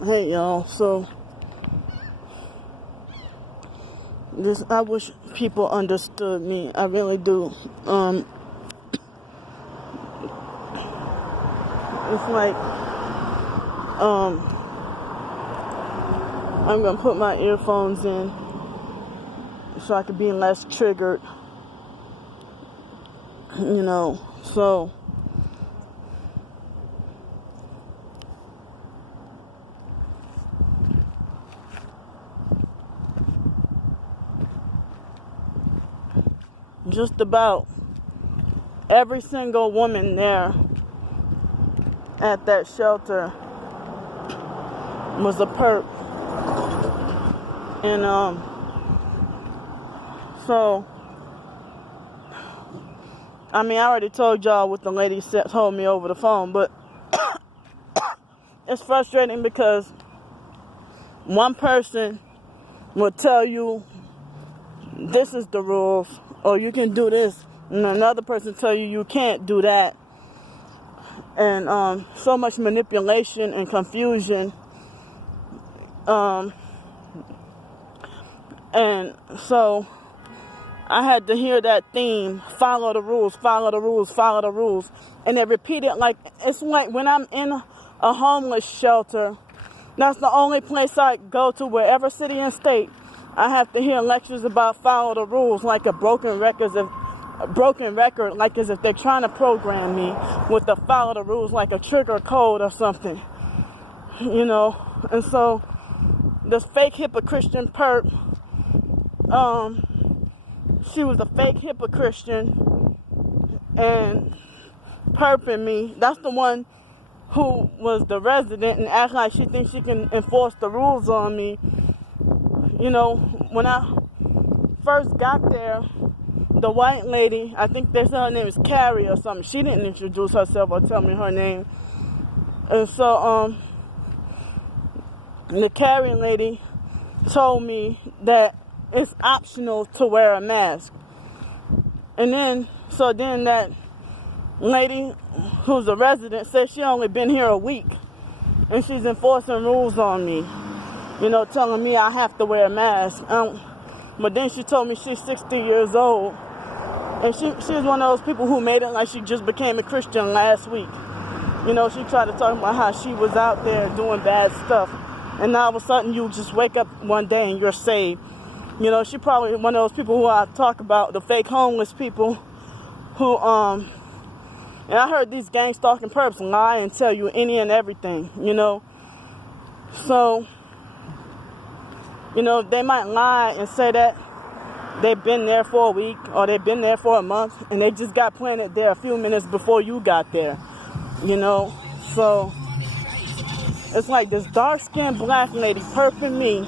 Hey y'all, so I wish people understood me. I really do. It's like I'm gonna put my earphones in so I could be less triggered. So just about every single woman there at that shelter was a perp. And so I already told y'all what the lady told me over the phone, but it's frustrating because one person will tell you this is the rules, or you can do this, and another person tell you you can't do that. And so much manipulation and confusion. And so I had to hear that theme, follow the rules, follow the rules, follow the rules. And they repeat it it's like when I'm in a homeless shelter, that's the only place I go to, wherever city and state. I have to hear lectures about follow the rules, like a broken record, like as if they're trying to program me with the follow the rules, like a trigger code or something. And so this fake Christian perp, she was a fake Christian and perping me. That's the one who was the resident and act like she thinks she can enforce the rules on me. When I first got there, the white lady, I think they said her name is Carrie or something. She didn't introduce herself or tell me her name. And so the Carrie lady told me that it's optional to wear a mask. And then that lady who's a resident said she only been here a week and she's enforcing rules on me, telling me I have to wear a mask. But then she told me she's 60 years old and she's one of those people who made it like she just became a Christian last week. She tried to talk about how she was out there doing bad stuff and now all of a sudden you just wake up one day and you're saved. She probably one of those people who I talk about, the fake homeless people who, and I heard these gang stalking perps lie and tell you any and everything, So, they might lie and say that they've been there for a week or they've been there for a month and they just got planted there a few minutes before you got there, So, it's like this dark-skinned black lady perping me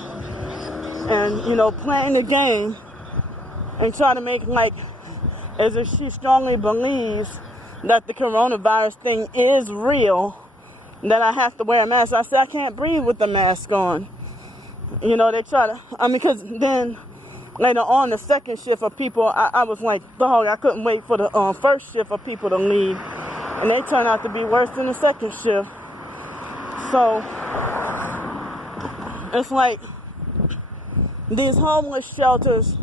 and, playing the game and trying to make as if she strongly believes that the coronavirus thing is real, that I have to wear a mask. I said, I can't breathe with the mask on. They try to, because then later on, the second shift of people, I was like, dog, I couldn't wait for the first shift of people to leave. And they turned out to be worse than the second shift. So, it's like, these homeless shelters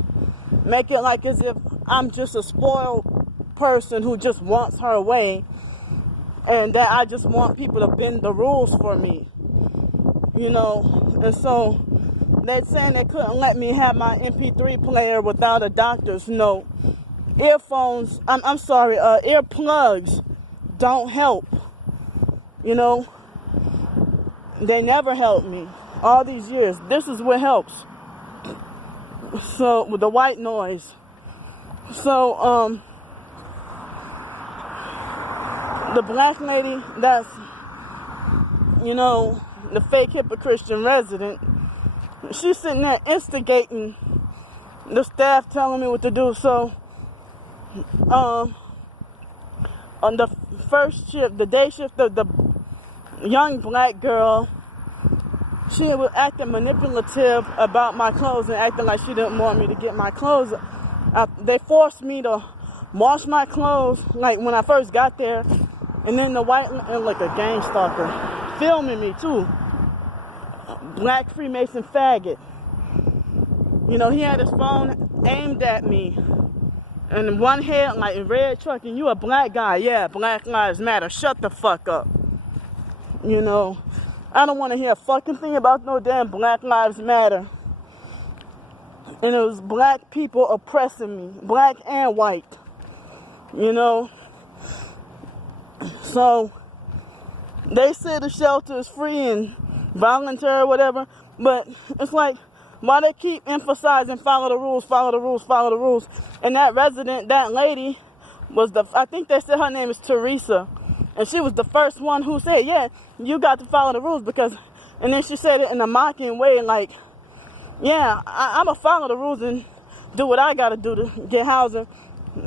make it like as if I'm just a spoiled person who just wants her way and that I just want people to bend the rules for me, and so they're saying they couldn't let me have my MP3 player without a doctor's note. Earphones, earplugs don't help, they never helped me all these years. This is what helps. So with the white noise. So the black lady that's the fake Christian resident, she's sitting there instigating the staff, telling me what to do. So on the first shift, the day shift, the young black girl, she was acting manipulative about my clothes and acting like she didn't want me to get my clothes. They forced me to wash my clothes, like when I first got there. And then the white, and like a gang stalker, filming me too. black Freemason faggot. You know, he had his phone aimed at me. And in one headlight, in red truck, and you a black guy. Yeah, Black Lives Matter. Shut the fuck up. You know, I don't want to hear a fucking thing about no damn Black Lives Matter. And it was black people oppressing me. Black and white. You know. So, they say the shelter is free and voluntary or whatever. But it's like, why they keep emphasizing follow the rules, follow the rules, follow the rules. And that resident, that lady, was I think they said her name is Teresa. And she was the first one who said, yeah, you got to follow the rules because, and then she said it in a mocking way, like, yeah, I'm going to follow the rules and do what I got to do to get housing.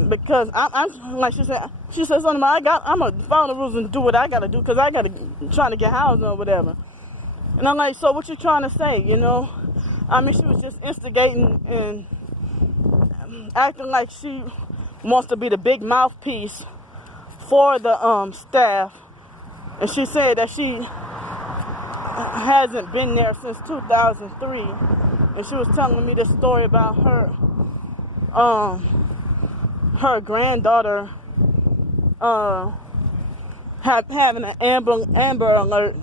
Because I'm like she said something about, I'm going to follow the rules and do what I got to do because I got to try to get housing or whatever. And I'm like, so what you trying to say, you know? I mean, she was just instigating and acting like she wants to be the big mouthpiece for the staff. And she said that she hasn't been there since 2003. And she was telling me this story about her granddaughter having an Amber Alert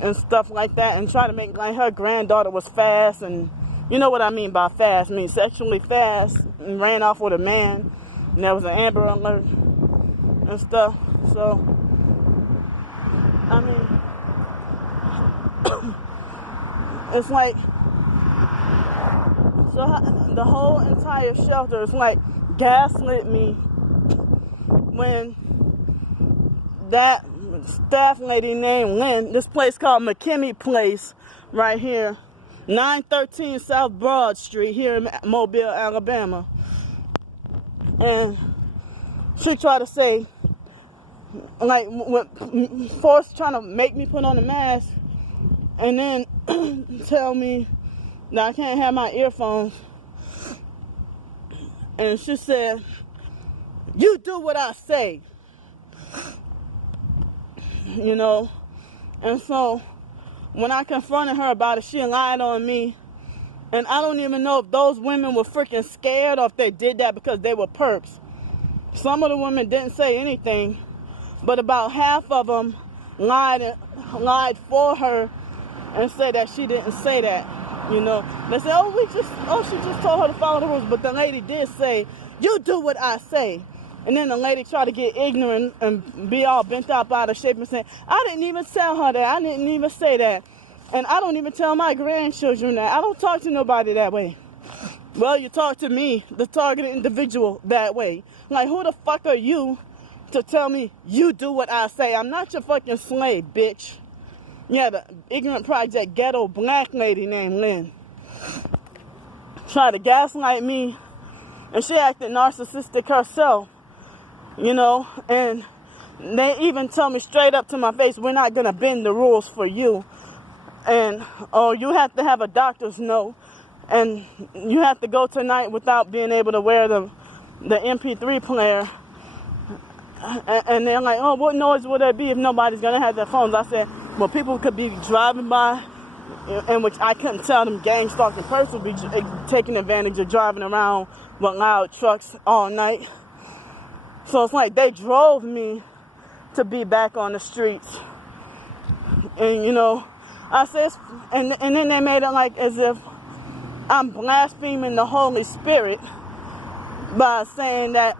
and stuff like that, and try to make like her granddaughter was fast, and you know what I mean by fast, I mean sexually fast, and ran off with a man, and there was an Amber Alert and stuff. So I mean, it's like, so the whole entire shelter is like gaslit me when that staff lady named Lynn, this place called McKinney Place right here, 913 South Broad Street here in Mobile, Alabama. And she tried to say, like, first trying to make me put on a mask and then tell me that I can't have my earphones. And she said, you do what I say. You know, and so when I confronted her about it, she lied on me. And I don't even know if those women were freaking scared or if they did that because they were perps. Some of the women didn't say anything, but about half of them lied for her and said that she didn't say that. You know, they said, she just told her to follow the rules. But the lady did say, you do what I say. And then the lady tried to get ignorant and be all bent up out of shape and say, I didn't even tell her that. I didn't even say that. And I don't even tell my grandchildren that. I don't talk to nobody that way. Well, you talk to me, the targeted individual, that way. Like, who the fuck are you to tell me you do what I say? I'm not your fucking slave, bitch. Yeah, the ignorant project ghetto black lady named Lynn tried to gaslight me, and she acted narcissistic herself. You know, and they even tell me straight up to my face, we're not going to bend the rules for you. And, oh, you have to have a doctor's note. And you have to go tonight without being able to wear the MP3 player. And they're like, oh, what noise would there be if nobody's going to have their phones? I said, well, people could be driving by, in which I couldn't tell them gang-stalking persons would be taking advantage of driving around with loud trucks all night. So it's like they drove me to be back on the streets. And, you know, I said, and then they made it like as if I'm blaspheming the Holy Spirit by saying that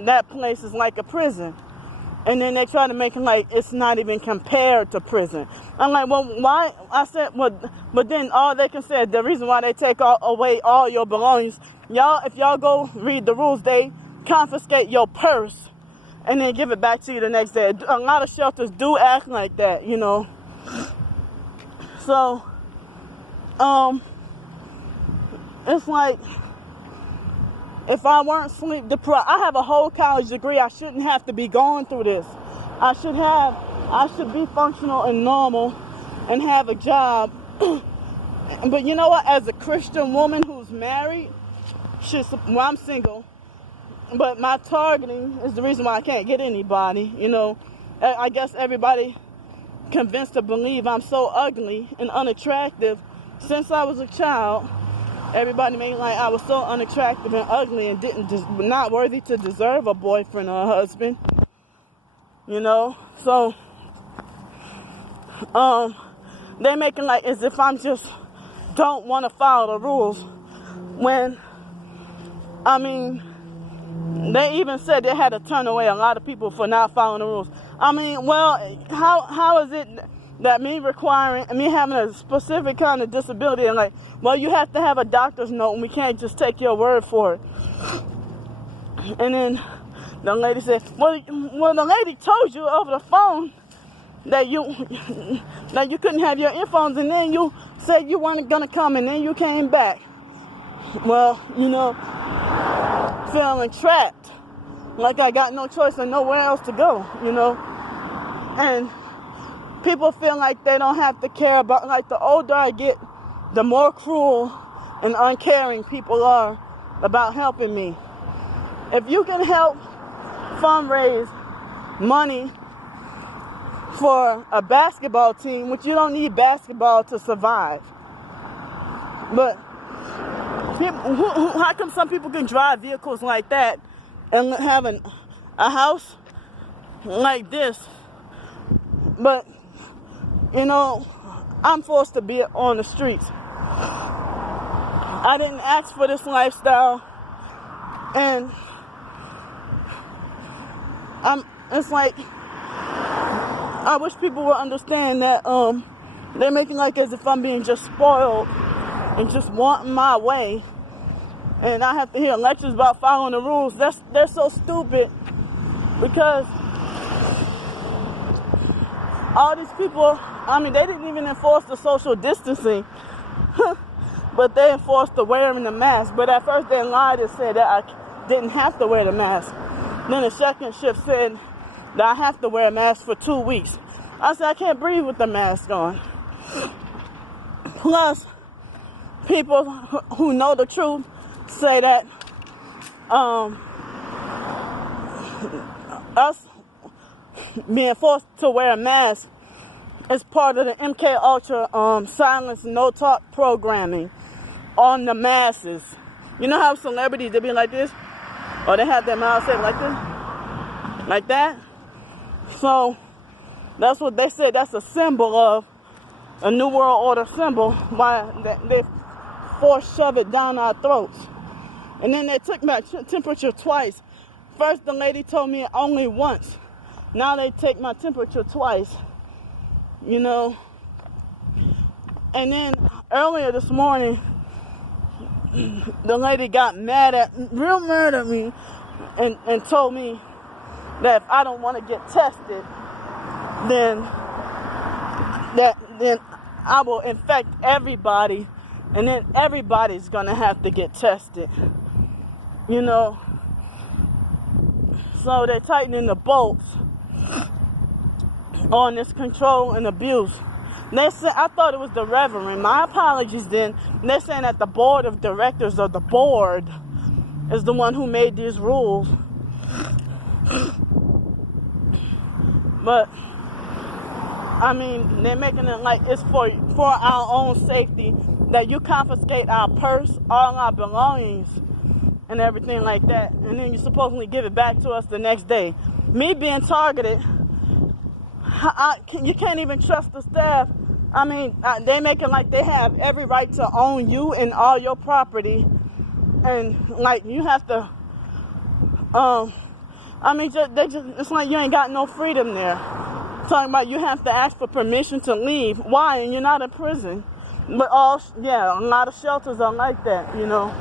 that place is like a prison. And then they try to make it like it's not even compared to prison. I'm like, well, why? I said, well, but then all they can say, the reason why they take away all your belongings, if y'all go read the rules, they confiscate your purse and then give it back to you the next day. A lot of shelters do act like that, you know. So, it's like, if I weren't sleep deprived, I have a whole college degree. I shouldn't have to be going through this. I should be functional and normal and have a job. But you know what? As a Christian woman who's married, I'm single. But my targeting is the reason why I can't get anybody, you know. I guess everybody convinced to believe I'm so ugly and unattractive. Since I was a child, everybody made like I was so unattractive and ugly and not worthy to deserve a boyfriend or a husband. You know, so they making like as if I'm just don't want to follow the rules. When I mean, they even said they had to turn away a lot of people for not following the rules. I mean, well, how is it that me having a specific kind of disability and like, well, you have to have a doctor's note and we can't just take your word for it. And then the lady said, well, the lady told you over the phone that you couldn't have your earphones, and then you said you weren't gonna come, and then you came back. Well, you know, feeling trapped, like I got no choice and nowhere else to go, you know. And people feel like they don't have to care about, like the older I get, the more cruel and uncaring people are about helping me. If you can help fundraise money for a basketball team, which you don't need basketball to survive, but how come some people can drive vehicles like that and have a house like this, but you know, I'm forced to be on the streets. I didn't ask for this lifestyle, and it's like, I wish people would understand that they're making like as if I'm being just spoiled and just wanting my way, and I have to hear lectures about following the rules. They're so stupid, because all these people, I mean, they didn't even enforce the social distancing, but they enforced the wearing the mask. But at first they lied and said that I didn't have to wear the mask. Then the second shift said that I have to wear a mask for 2 weeks. I said I can't breathe with the mask on. Plus, people who know the truth say that us being forced to wear a mask is part of the MK Ultra silence no talk programming on the masses. You know how celebrities, they be like this, or they have their mouth set like this, like that. So that's what they said. That's a symbol of a new world order symbol. Why they force shove it down our throats. And then they took my temperature twice. First the lady told me only once. Now they take my temperature twice. You know. And then earlier this morning, the lady got real mad at me, and told me that if I don't want to get tested, then I will infect everybody, and then everybody's gonna have to get tested. You know. So they're tightening the bolts on this control and abuse. They said, I thought it was the Reverend. My apologies then. They're saying that the board of directors of the board is the one who made these rules. But I mean, they're making it like it's for our own safety, that you confiscate our purse, all our belongings, and everything like that, and then you supposedly give it back to us the next day. Me being targeted, you can't even trust the staff. I mean, they make it like they have every right to own you and all your property, and like you have to. I mean, it's like you ain't got no freedom there. Talking about you have to ask for permission to leave. Why? And you're not in prison. But a lot of shelters are like that, you know.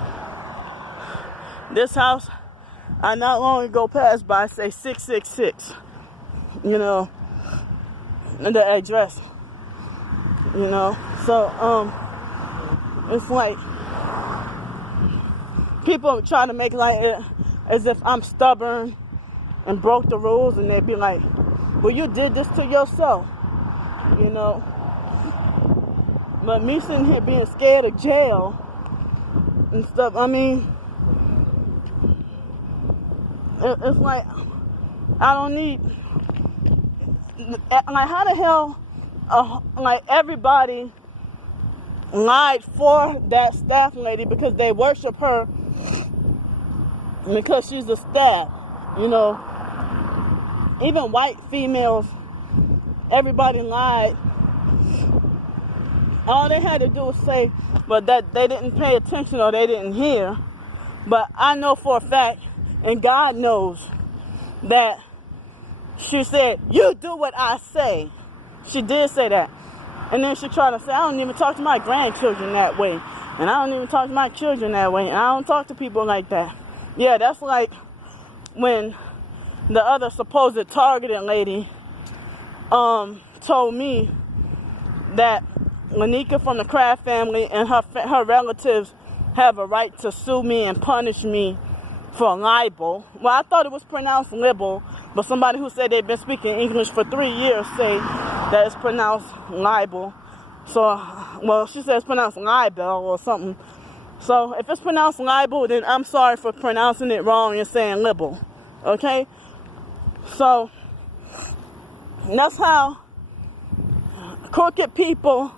This house, I not long ago passed by, say 666, you know, the address, you know. So, it's like people try to make like it as if I'm stubborn and broke the rules, and they be like, well, you did this to yourself, you know. But me sitting here being scared of jail and stuff, I mean, it's like, I don't need, like, how the hell like everybody lied for that staff lady because they worship her because she's a staff, you know. Even white females, everybody lied. All they had to do was say, but that they didn't pay attention or they didn't hear. But I know for a fact, and God knows, that she said, "You do what I say." She did say that. And then she tried to say, "I don't even talk to my grandchildren that way. And I don't even talk to my children that way. And I don't talk to people like that." Yeah, that's like when the other supposed targeted lady told me that Lanika from the Kraft family and her relatives have a right to sue me and punish me for libel. Well, I thought it was pronounced libel, but somebody who said they've been speaking English for 3 years say that it's pronounced libel. So, well, she says it's pronounced libel or something. So, if it's pronounced libel, then I'm sorry for pronouncing it wrong and saying libel. Okay? So, that's how crooked people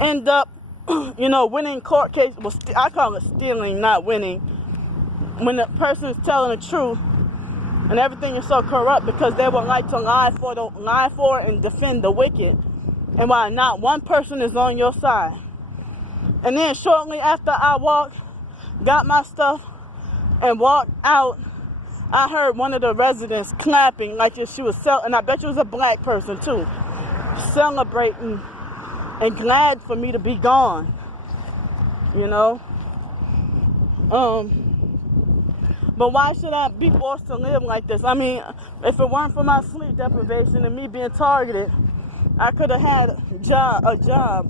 end up, you know, winning court cases. Well, I call it stealing, not winning. When the person is telling the truth and everything is so corrupt because they would like to lie for and defend the wicked, and why not one person is on your side. And then shortly after I got my stuff and walked out, I heard one of the residents clapping like if she was and I bet you it was a black person too, celebrating and glad for me to be gone, you know. But why should I be forced to live like this? I mean, if it weren't for my sleep deprivation and me being targeted, I could have had a job,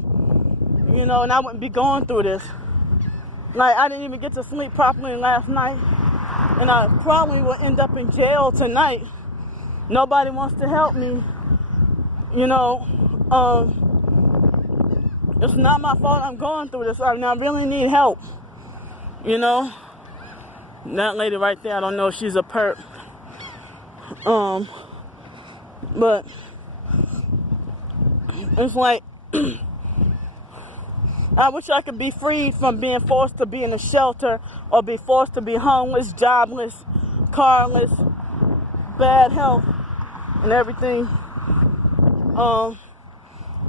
you know, and I wouldn't be going through this. Like, I didn't even get to sleep properly last night, and I probably will end up in jail tonight. Nobody wants to help me, you know. It's not my fault I'm going through this. I mean, I really need help, you know. That lady right there, I don't know if she's a perp. But it's like, I wish I could be freed from being forced to be in a shelter or be forced to be homeless, jobless, carless, bad health, and everything.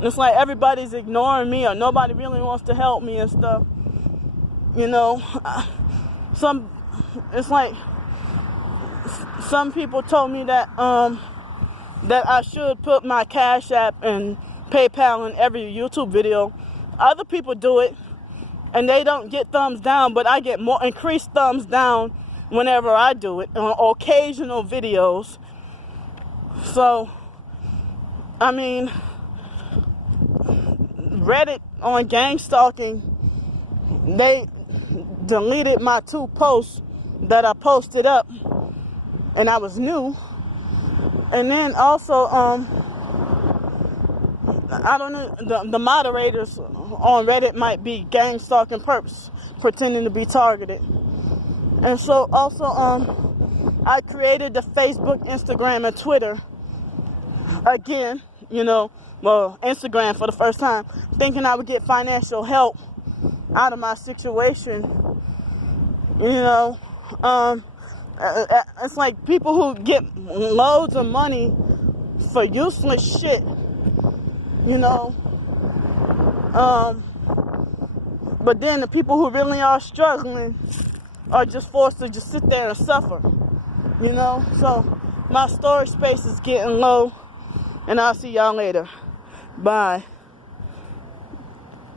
It's like everybody's ignoring me or nobody really wants to help me and stuff. You know, it's like some people told me that that I should put my Cash App and PayPal in every YouTube video. Other people do it and they don't get thumbs down, but I get more increased thumbs down whenever I do it on occasional videos. So, I mean, Reddit on gang stalking, they deleted my 2 posts that I posted up, and I was new. And then also, I don't know, the moderators on Reddit might be gang stalking perps, pretending to be targeted. And so also, I created the Facebook, Instagram, and Twitter again, you know, well, Instagram for the first time, thinking I would get financial help out of my situation, you know. It's like people who get loads of money for useless shit, you know. But then the people who really are struggling are just forced to just sit there and suffer, you know. So my storage space is getting low, and I'll see y'all later. Bye.